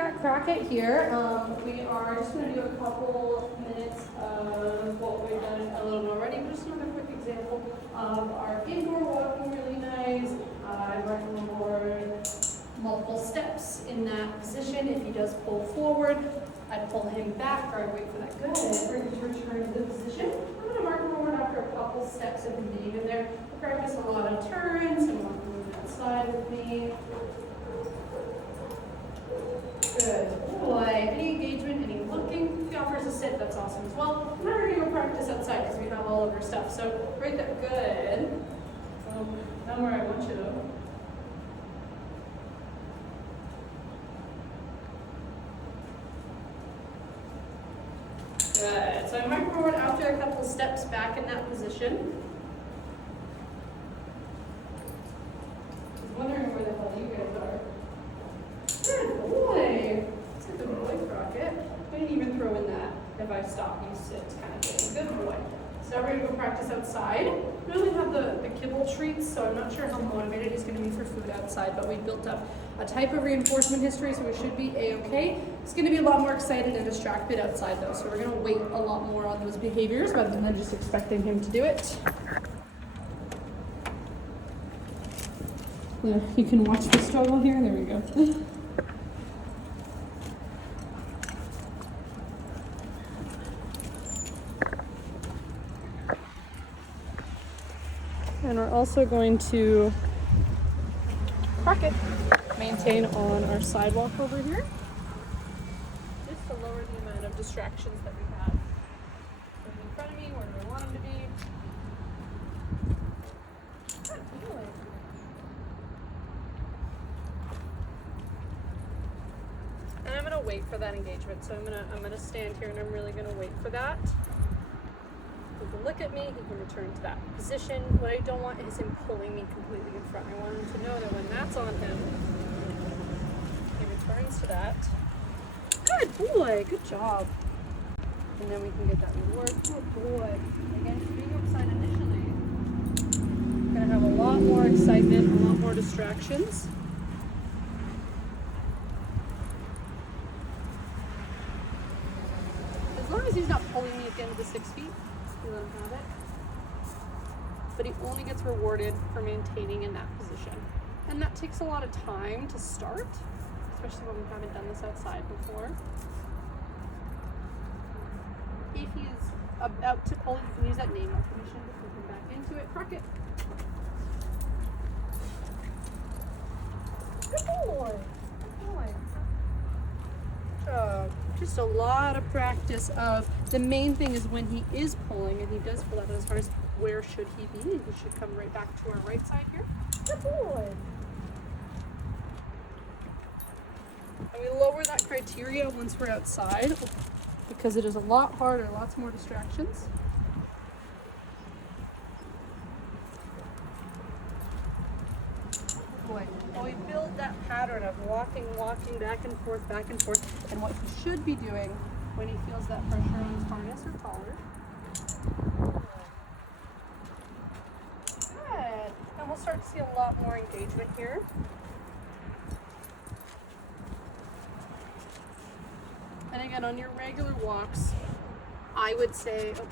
got Krocket here. We are just going to do a couple minutes of what we've done a little bit already. Just another quick example of our indoor walking, really nice. I recommend multiple steps in that position. If he does pull forward, I'd pull him back, or I'd wait for that. Good. Bring him to return to the position. I'm going to mark forward after a couple steps of him being in there. We'll practice a lot of turns and walk moving outside with me. Good boy. Any engagement, any looking. If he offers a sit, that's awesome as well. I'm not going to go practice outside because we have all of our stuff. So right there, good. So down where I want you though. Good. So I mark forward after a couple steps back in that position. I was wondering where the hell you guys are. Good boy. That's a good boy, Krocket. I didn't even throw in that if I stop, you sit kind of thing. Good boy. So now we're going to go practice outside. We only have the kibble treats, so I'm not sure how motivated he's going to be for food outside, but we built up a type of reinforcement history, so we should be A-okay. He's going to be a lot more excited and distracted outside, though, so we're going to wait a lot more on those behaviors rather than just expecting him to do it. You can watch the struggle here. There we go. And we're also going to Krocket maintain on our sidewalk over here, just to lower the amount of distractions that we have. So in front of me, where do I want him to be? Good boy. And I'm gonna wait for that engagement. So I'm gonna stand here and I'm really gonna wait for that. He can look at me, he can return to that position. What I don't want is him pulling me completely in front. I want him to know that when that's on him, he returns to that. Good boy, good job. And then we can get that reward. Good boy. Again, being outside initially, we're gonna have a lot more excitement, a lot more distractions. As long as he's not pulling me at the end of the 6 feet, we let him have it. But he only gets rewarded for maintaining in that position. And that takes a lot of time to start, especially when we haven't done this outside before. If he's about to pull, you can use that name recognition to put him back into it. Krocket. Good boy. Good boy. Good job. Just a lot of practice of the main thing is when he is pulling and he does pull out as hard as where should he be, and he should come right back to our right side here. Good boy. And we lower that criteria once we're outside because it is a lot harder, lots more distractions. Boy. Well, we build that pattern of walking back and forth, and what he should be doing when he feels that pressure on his harness or collar. Good. And we'll start to see a lot more engagement here. And again, on your regular walks, I would say, oh,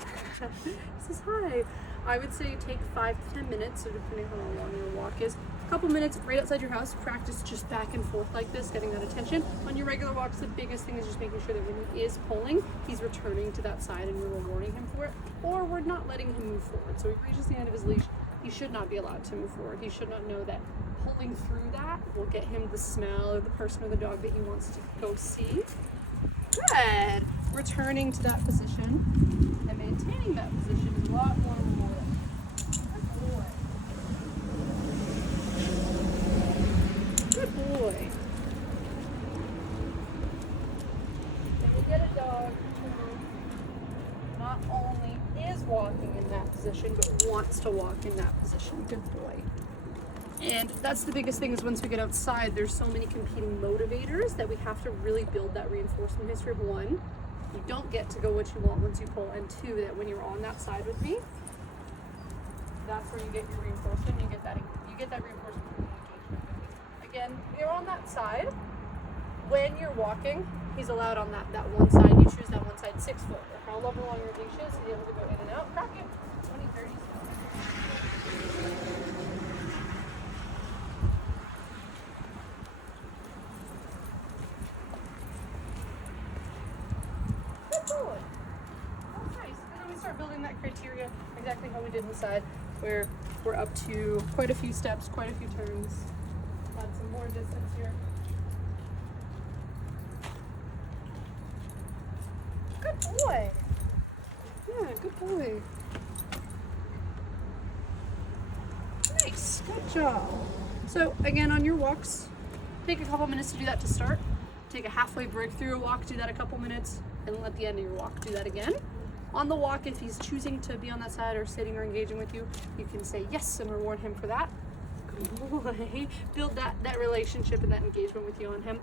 this is high. I would say take 5 to 10 minutes, so depending on how long your walk is. A couple minutes right outside your house, practice just back and forth like this, getting that attention. On your regular walks, the biggest thing is just making sure that when he is pulling, he's returning to that side and we're rewarding him for it, or we're not letting him move forward. So he reaches the end of his leash, he should not be allowed to move forward. He should not know that pulling through that will get him the smell or the person or the dog that he wants to go see. Good. Returning to that position and maintaining that position is a lot more rewarding. Good boy. Then we get a dog who not only is walking in that position, but wants to walk in that position. Good boy. And that's the biggest thing is once we get outside, there's so many competing motivators that we have to really build that reinforcement history of one, you don't get to go what you want once you pull, and two, that when you're on that side with me, that's where you get your reinforcement, you get that reinforcement from the engagement with me. Again, you're on that side, When you're walking, he's allowed on that one side. You choose that one side, 6 foot. Or however long your leash is, he's able to go in and out. Krocket, 20, 30. Good boy. That's nice. And then we start building that criteria exactly how we did inside, where we're up to quite a few steps, quite a few turns. Add some more distance here. Good boy. Yeah, good boy. Nice, good job. So again, on your walks, take a couple minutes to do that to start. Take a halfway break through your walk, do that a couple minutes, and then at the end of your walk, do that again. On the walk, if he's choosing to be on that side or sitting or engaging with you, you can say yes and reward him for that. Good boy. Build that relationship and that engagement with you on him.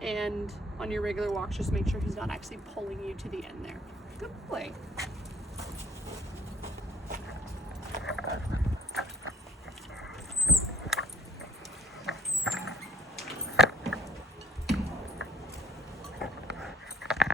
And on your regular walks, just make sure he's not actually pulling you to the end there. Good boy.